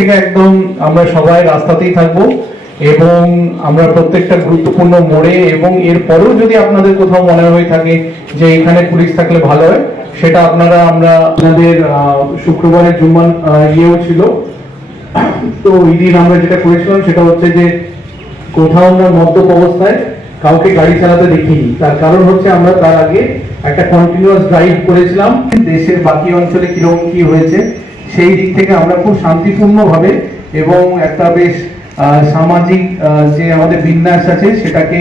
থেকে একদম আমরা সবাই রাস্তাতেই থাকব এবং আমরা প্রত্যেকটা গুরুত্বপূর্ণ মোড়ে এবং এর পরেও যদি আপনাদের কোথাও মনে হয়ে থাকে যে এখানে পুলিশ থাকলে ভালো হয়, সেটা আপনারা আমরা আপনাদের শুক্রবারের জুম্মান ইয়েও ছিল। তো ওই দিন আমরা যেটা করেছিলাম সেটা হচ্ছে যে কোথাও আমরা মদ্যপ অবস্থায় কাউকে গাড়ি চালাতে দেখিনি। তার কারণ হচ্ছে আমরা তার আগে একটা কন্টিনিউয়াস ড্রাইভ করেছিলাম। দেশের বাকি অঞ্চলে কীরকম কি হয়েছে সেই দিক থেকে আমরা খুব শান্তিপূর্ণভাবে এবং একটা বেশ সামাজিক যে আমাদের বিন্যাস আছে সেটাকে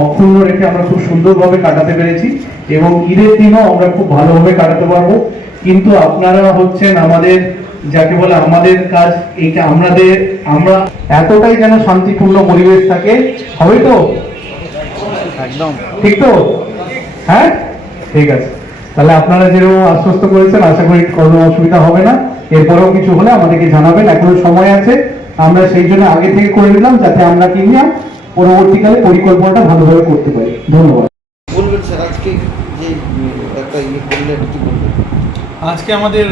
অক্ষুণ্ণ রেখে আমরা খুব সুন্দরভাবে কাটাতে পেরেছি এবং ঈদের দিনও আমরা খুব ভালোভাবে কাটাতে পারব। কিন্তু আপনারা হচ্ছেন আমাদের যাকে বলে আমাদের কাজ এইটা আমাদের আমরা এতটাই যেন শান্তিপূর্ণ পরিবেশ থাকে হবে তো? একদম। ঠিক তো? হ্যাঁ? ঠিক আছে। তাহলে আপনারা যেরকম আশ্বস্ত করেছেন আশা করি কোনো অসুবিধা হবে না। এরপরেও কিছু হলে আমাদেরকে জানাবেন এখনও সময় আছে। আমরা সেই জন্য আগে থেকে করে নিলাম যাতে আমরা কিনা পরবর্তীকালে পরিকল্পনাটা ভালোভাবে করতে পারি। ধন্যবাদ। বলবেন স্যার আজকে যে একটা ইয়ে করলেন কি বলবেন? আজকে আমাদের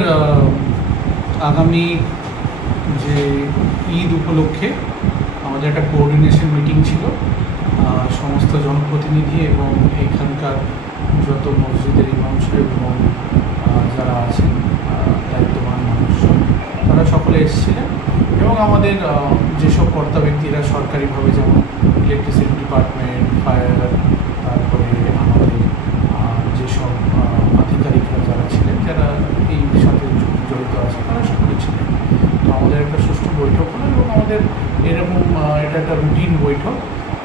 আগামী যে ঈদ উপলক্ষে আমাদের একটা কোঅর্ডিনেশন মিটিং ছিল। সমস্ত জনপ্রতিনিধি এবং এখানকার যত মসজিদের ইমাম সাহেব এবং যারা আছেন সকলে এসেছিলেন এবং আমাদের যেসব কর্তা ব্যক্তিরা সরকারিভাবে যেমন ইলেকট্রিসিটি ডিপার্টমেন্ট ফায়ার তারপরে আমাদের যেসব আধিকারিকরা যারা ছিলেন, যারা এই সাথে জড়িত আছে, তারা সকলে ছিলেন। তো আমাদের একটা সুষ্ঠু বৈঠক হলো এবং আমাদের এরকম এটা একটা রুটিন বৈঠক,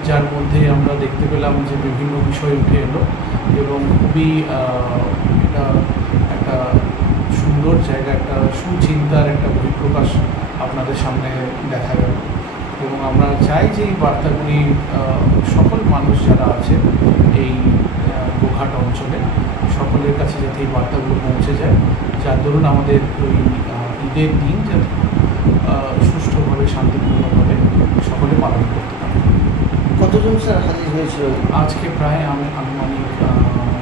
যার মধ্যে আমরা দেখতে পেলাম যে বিভিন্ন বিষয় উঠে এলো এবং খুবই আহ, এটা একটা সুন্দর জায়গা একটা সুচিন্তার একটা বহিঃপ্রকাশ আপনাদের সামনে দেখা গেল এবং আমরা চাই যে এই বার্তাগুলি সকল মানুষ যারা আছে এই গোঘাট অঞ্চলে সকলের কাছে যাতে এই বার্তাগুলো পৌঁছে যায়। যার দরুন আমাদের ওই ঈদের দিন যাতে সুষ্ঠুভাবে শান্তিপূর্ণভাবে সকলে পালন করতে পারে। কতজন স্যার হাজির হয়েছিল? আজকে প্রায় আমি আনুমানিক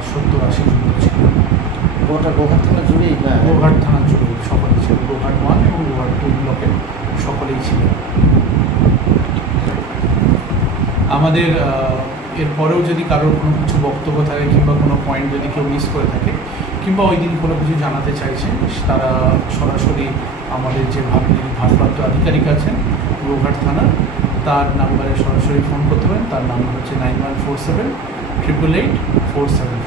সত্তর আশি জন ছিল গোটা গোঘাট থানা জুড়েই? গোঘাট থানা জুড়ে সকলে ছিল গোঘাট ওয়ান এবং গোঘাট টু ব্লকের সকলেই ছিল আমাদের এরপরেও যদি কারোর কোনো কিছু বক্তব্য থাকে কিংবা কোনো পয়েন্ট যদি কেউ মিস করে থাকে, কিংবা ওই দিন কোনো কিছু জানাতে চাইছেন তারা সরাসরি আমাদের যে ভারপ্রাপ্ত আধিকারিক আছেন, গোঘাট থানা, তার নাম্বারে সরাসরি ফোন করতে পারেন। তার নাম্বার হচ্ছে nine one four seven triple eight four seven